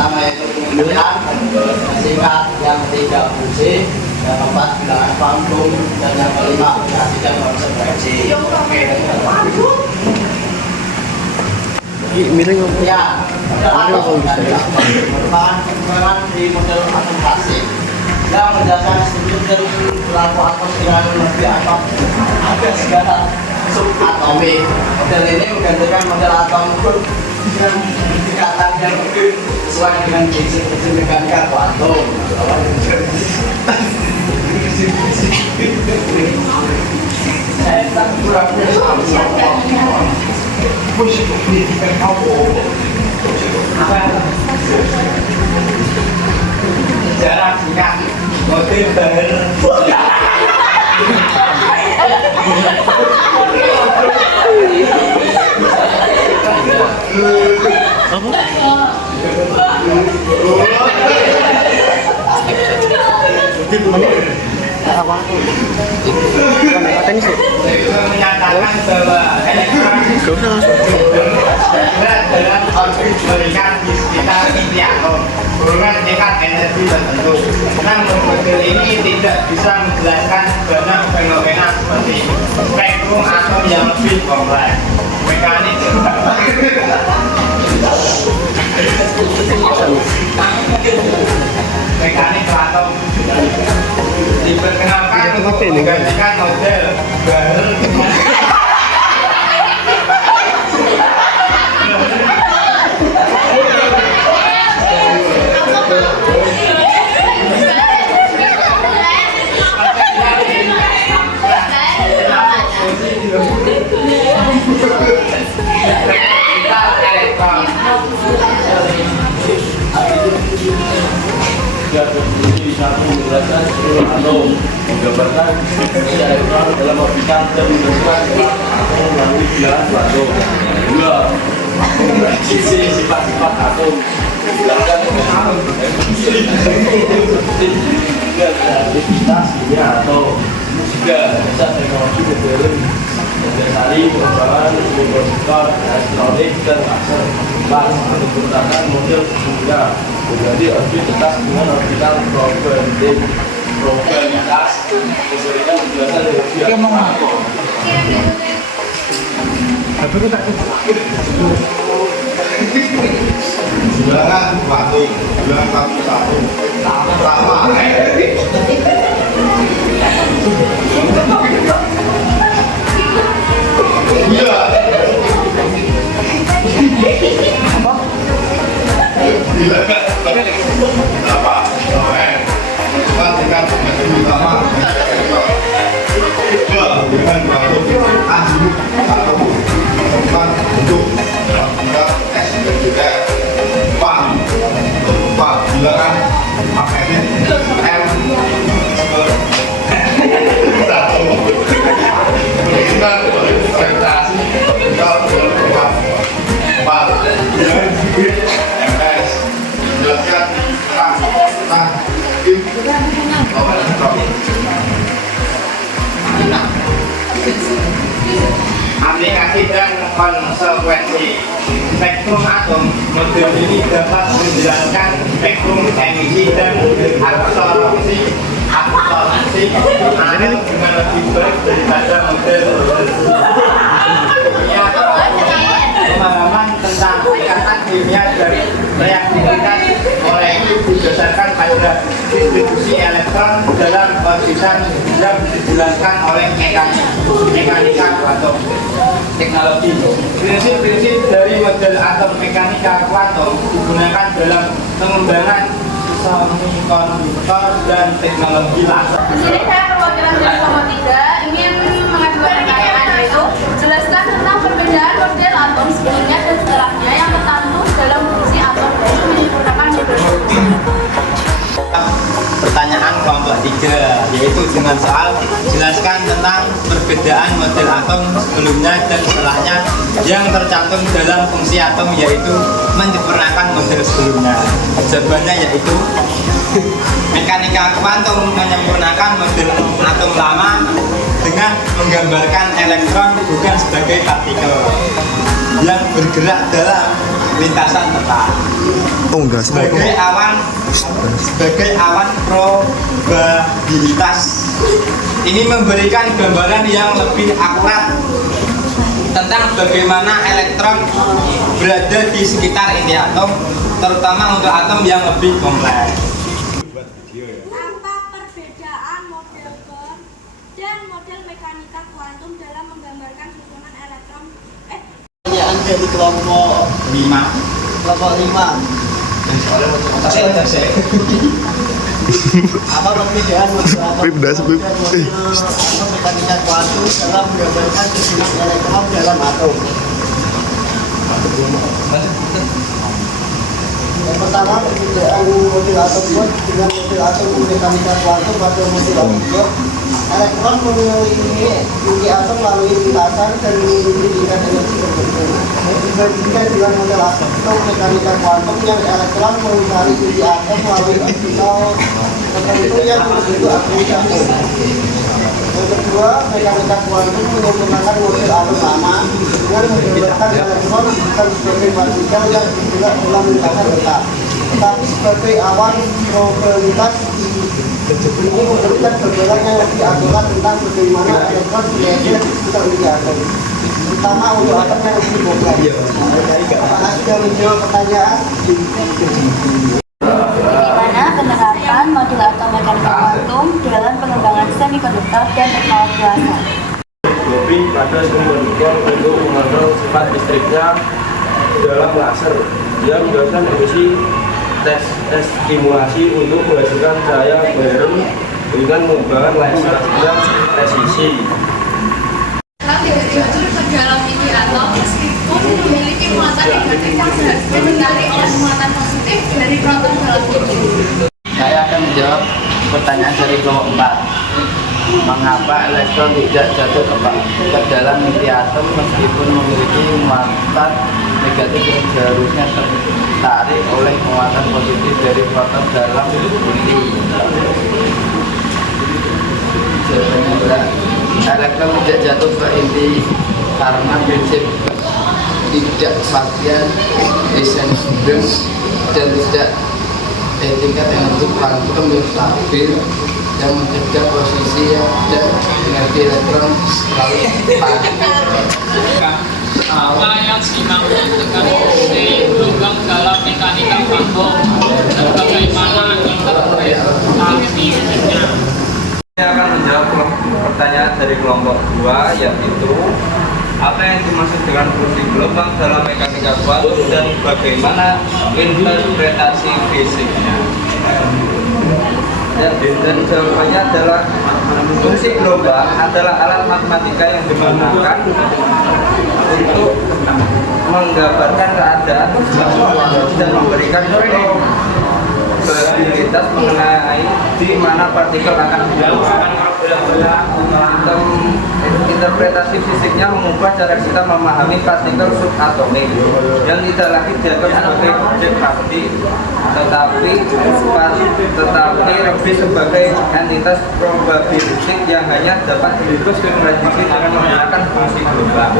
pertama yaitu pengujian, singkat, yang ketiga fungsi, yang keempat bilangan kuantum, dan yang kelima aplikasi dan konsekuensi. Miring apa? Ya, model atom merupakan perkembangan di model atom klasik yang menjelaskan struktur dan perilaku atom dengan lebih atom ada segala subatomik. Model ini menggantikan model atom dengan tingkatan yang lebih sesuai dengan prinsip-prinsip mekanika kuantum. Saya tak kurang sejarah singkat motif bahan Apa? Tenis ya? menyatakan bahwa elektron Gak usah langsung. berada dalam orbit berikan di sekitar inti atom dengan tingkat energi tertentu. Namun model ini tidak bisa menjelaskan banyak fenomena seperti spektrum atom yang lebih kompleks, mekanik mekanik atom. Diperkenalkan untuk menggantikan model baru. Yang berdiri satu menjelaskan seluruh atom, menggambarkan fungsi elektron dalam orbital dan menentukan atom melalui bilangan kuantum. Dua, memprediksi sifat-sifat atom, menjelaskan aktivitas kimia atau tiga, dasar teknologi modern mendasari pengembangan komputer, elektronik dan laser. Empat, menggunakan model sehingga menjadi orbit tetap dengan orbital probabilitas memberikan penjelasan yang lebih akurat. Bilangan waktu, bilangan satu, sama. Iya. Apa? Bilangan apa? Kan tingkat utama. Dua, bilangan waktu, azimut satu. Kan untuk tingkat S dan juga Pak bilangan magnetik M satu kita orientasi kalau Pak bilangan MS jelaskan tentang aplikasi dan konsekuensi. Spektrum atom model ini dapat menjelaskan spektrum emisi dan absorpsi atom dengan lebih baik daripada model kimia. Pemahaman tentang ikatan kimia dan reaktivitas molekul didasarkan pada distribusi elektron dalam orbital yang dijelaskan oleh mekanika kuantum. Teknologi. Prinsip-prinsip dari model atom mekanika kuantum digunakan dalam pengembangan semikonduktor dan teknologi laser. Di sini saya perwakilan dari kelompok 3 ingin mengajukan pertanyaan, yaitu jelaskan tentang perbedaan model atom sebelumnya dan setelahnya yang tercantum dalam fungsi atom dan menyempurnakan model. Pertanyaan kelompok 3 yaitu dengan soal jelaskan tentang perbedaan model atom sebelumnya dan setelahnya yang tercantum dalam fungsi atom, yaitu menyempurnakan model sebelumnya. Jawabannya yaitu mekanika kuantum menyempurnakan model atom lama dengan menggambarkan elektron bukan sebagai partikel yang bergerak dalam lintasan tepat. Oh enggak semua tuh. Sebagai awan probabilitas. Ini memberikan gambaran yang lebih akurat tentang bagaimana elektron berada di sekitar inti atom, terutama untuk atom yang lebih kompleks. Apa perbedaan model Bohr dan model mekanika kuantum dalam menggambarkan susunan elektron? Pertanyaan dari kelompok 5. 5. Apa perbedaan model atom Wih, udah sebelum. dan model mekanika kuantum dalam menggambarkan susunan elektron dalam atom? Yang pertama, perbedaan model atom Bohr dengan model atom mekanika kuantum pada model atom Bohr. Elektron mengelilingi inti atom melalui lintasan dan memiliki tingkat energi tertentu. Dibandingkan dengan model atom mekanika kuantum yang elektron mengitari inti atom melalui orbital tertentu yang berbentuk akretion. Yang kedua, mekanika kuantum menyempurnakan model atom lama dengan menggambarkan elektron bukan sebagai partikel yang bergerak dalam lintasan tetap, tetapi sebagai awan probabilitas. Ini memberikan gambaran yang lebih akurat tentang bagaimana elektron berada di sekitar inti atom, terutama untuk atom yang lebih kompleks. Apakah sudah menjawab pertanyaan? Bagaimana penerapan model atom mekanika kuantum dalam pengembangan semikonduktor dan teknologi laser? Lebih pada semikonduktor untuk mengontrol sifat listriknya dalam laser yang menggunakan emisi tes stimulasi untuk menghasilkan cahaya bareng dengan mengembangkan laser yang presisi. Ke dalam inti atom meskipun memiliki muatan negatif yang seharusnya ditarik oleh muatan positif dari proton dalam inti. Saya akan menjawab pertanyaan dari kelompok 4. Mengapa elektron tidak jatuh ke dalam inti atom meskipun memiliki muatan negatif yang seharusnya tertarik oleh muatan positif dari proton dalam inti? Jawabannya adalah elektron tidak jatuh ke inti karena prinsip ketidakpastian Heisenberg dan tidak tingkat energi kuantum yang stabil yang mencegah posisi dan energi elektron selalu apa yang dimaksud dengan fungsi gelombang dalam mekanika kuantum dan bagaimana interpretasinya? Saya akan menjawab pertanyaan dari kelompok 2, yaitu apa yang dimaksud dengan fungsi gelombang dalam mekanika kuantum dan bagaimana interpretasi fisiknya. Dan jawabannya adalah fungsi gelombang adalah alat matematika yang digunakan untuk menggambarkan keadaan dan memberikan probabilitas mengenai di mana partikel akan jatuh. Interpretasi fisiknya mengubah cara kita memahami partikel subatomik yang tidak lagi dianggap sebagai objek pasti, tetapi lebih sebagai entitas probabilistik yang hanya dapat diprediksi dengan menggunakan fungsi gelombang.